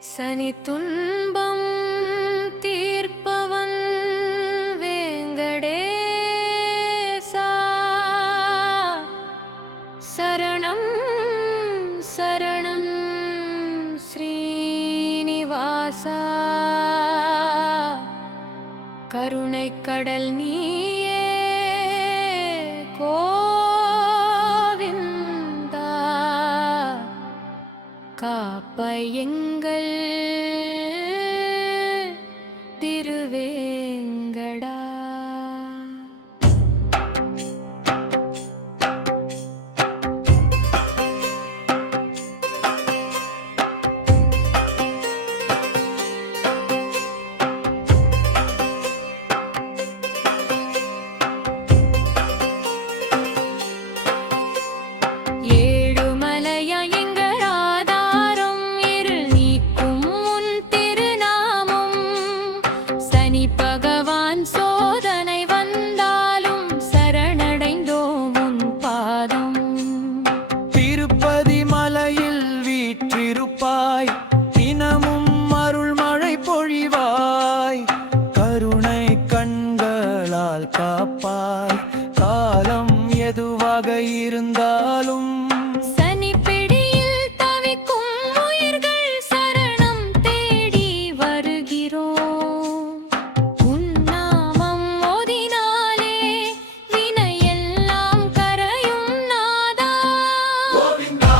சனி துன்பம் தீர்ப்பவன் வேங்கடேசா. சரணம் சரணம் ஸ்ரீனிவாசா. கருணைக் கடல் நீயே கோவிந்தா. காப்ப எங்கள் திருவேங்கடா. தினமும் அருள் மழை பொழிவாய், கருணை கண்களால் காப்பாய். காலம் எதுவாக இருந்தாலும் சனி பிடியில் தவிக்கும் உயிர்கள் சரணம் தேடி வருகிறோம். உன்னாமம் ஓதினாலே வினையெல்லாம் கரையும் நாதா. கோவிந்தா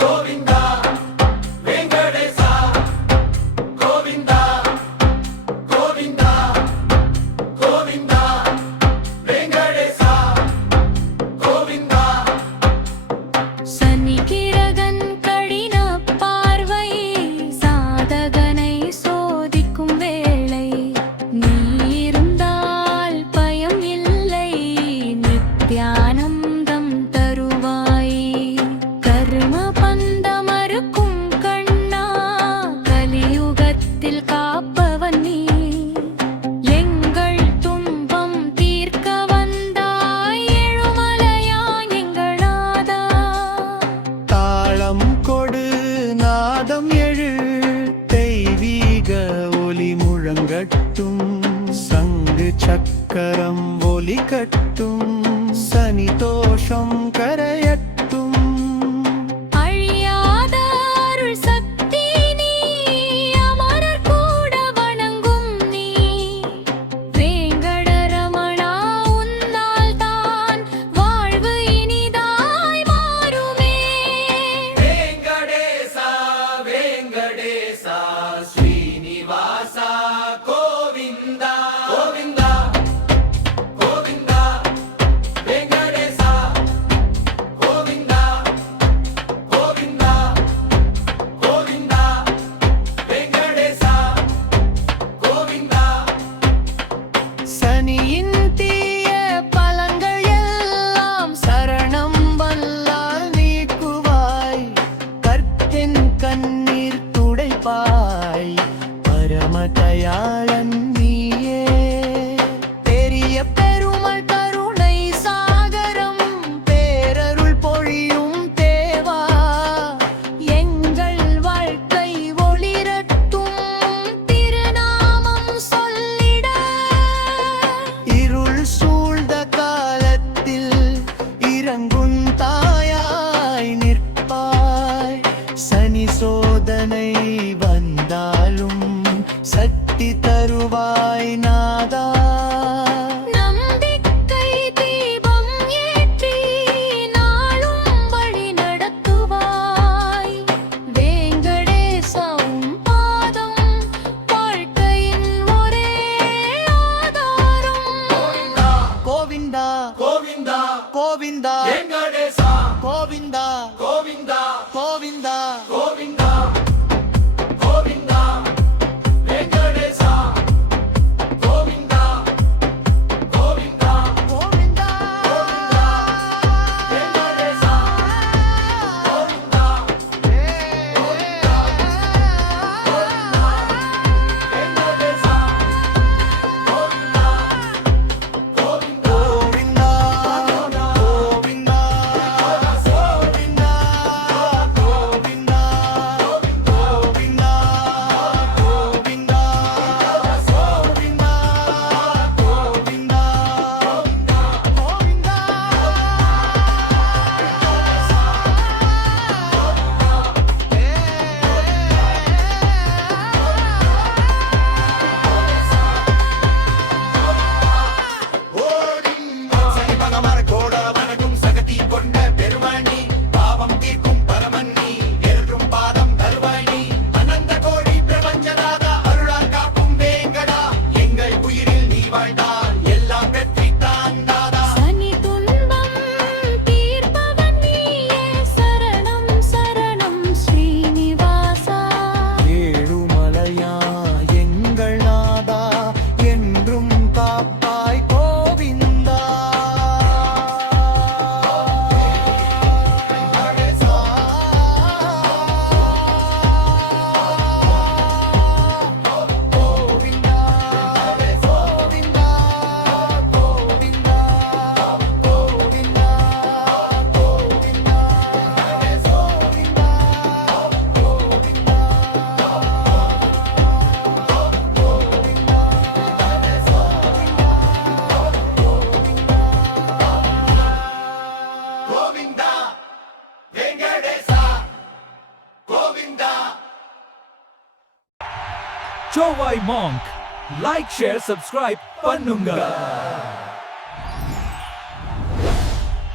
கோவிந்தா வெங்கடேசா. கோவிந்தா கோவிந்தா கோவிந்தா வெங்கடேசா. கோவிந்தா. சனி கிரகன் கடின பார்வை சாதகனை சோதிக்கும் வேளை. நீ இருந்தால் பயம் இல்லை, நித்யானந்தம் தருவாய். கர்ம பந்த மறுக்கும் கண்ணா, கலியுகத்தில் காப்பவன் நீ. எங்கள் துன்பம் தீர்க்க வந்தாய், எழுமலையான் எங்கள் நாதா. தாளம் கொடு நாதம் எழு, தெய்வீக ஒலி முழங்கட்டும். சங்கு சக்கரம் ஒலி கட்டும், சனி தோஷம் கரையட்டும். அழியாத அருள் சக்தி நீ, அமரர் கூட வணங்கும் நீ. வேங்கடரமணா, உன்னால் தான் வாழ்வு இனிதாய் மாறுமே. வெங்கடேசா வெங்கடேசா ஸ்ரீனிவாசா. கோவிந்தா கோவிந்தா கோவிந்தா வெங்கடேசா. கோவிந்தா கோவிந்தா கோவிந்தா வெங்கடேசா. கோவிந்தா. சனியின் தீய பலங்கள் எல்லாம் சரணம் வல்லால் நீக்குவாய். கற்கின் கண்ணீர் துடைப்பாய், பரம தயாளன் நீயே. பெரிய பெருமாள் கருணை சாகரம், பேரருள் பொழியும் தேவா. எங்கள் வாழ்க்கை ஒளிரட்டும், திருநாமம் சொல்லிட. இருள் சூழ்ந்த காலத்தில் இறங்கும் தாயாய் நிற்பாய். சனி சோதனை வந்தாலும் சக்தி தருவாய் நாதா. நம்பிக்கை தீபம் ஏற்றி நாளும் வழி நடத்துவாய். வேங்கடேசா, உன் பாதம் வாழ்க்கையின் ஒரே ஆதாரம். Govinda Govinda Govinda Venkatesha. Govinda Govinda Govinda Govinda Govinda Venkatesha. Govinda Govinda Govinda Venkatesha. Govinda Govinda Venkatesha. Govinda Govinda Govinda Govinda Govinda Govinda Chovai Monk. Like, share, subscribe பண்ணுங்க.